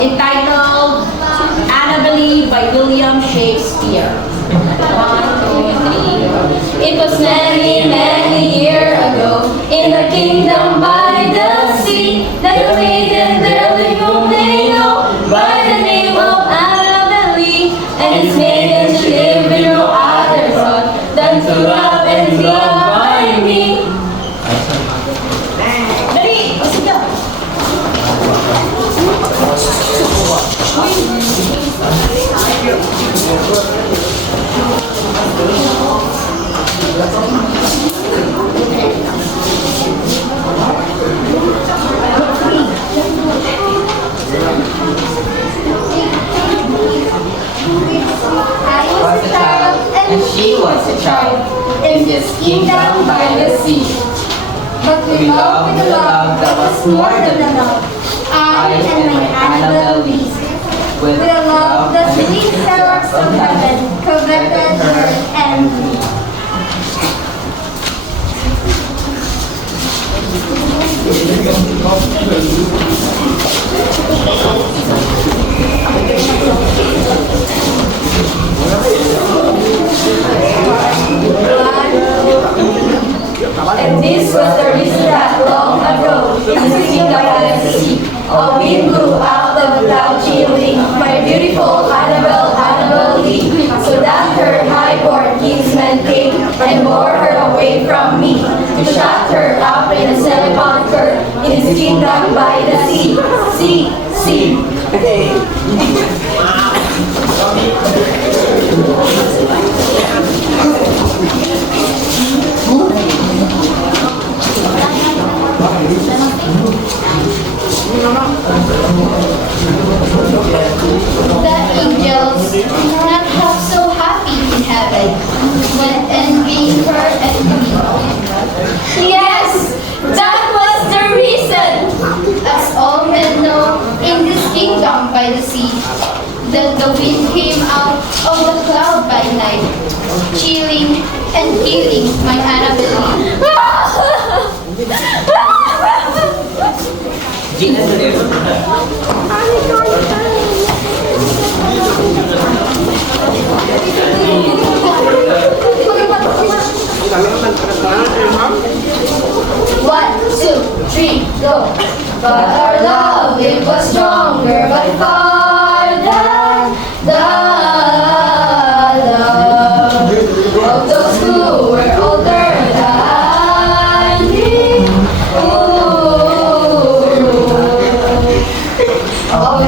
entitled Annabelle by William Shakespeare. 1, 2, 3. It was many, many years ago in the kingdom by the sea that a maiden there lived whom they know by the name of Annabelle, and his maiden she lived with no other thought than to love and be loved by me. Dali! O sige! And she was a child in this kingdom by the sea. But we loved with a love that was more than enough. I and my Annabelle Lee, with a love that the seraphs of heaven coveted her and me. And this was the reason that long ago, in the kingdom of the sea, a wind blew out of a cloud chilling my beautiful Annabelle Lee, so that her high-born kinsman came and bore her away from me, to shut her up in a sepulchre in his kingdom by the sea. The angels did not have so happy in heaven when envying her and me. Yes, that was the reason. As all men know, in this kingdom by the sea, that the wind came out of the cloud by night, chilling and killing my Annabelle. One, two, three, go. But our love, it was stronger by far than the love of those who were older than me. Ooh. Oh,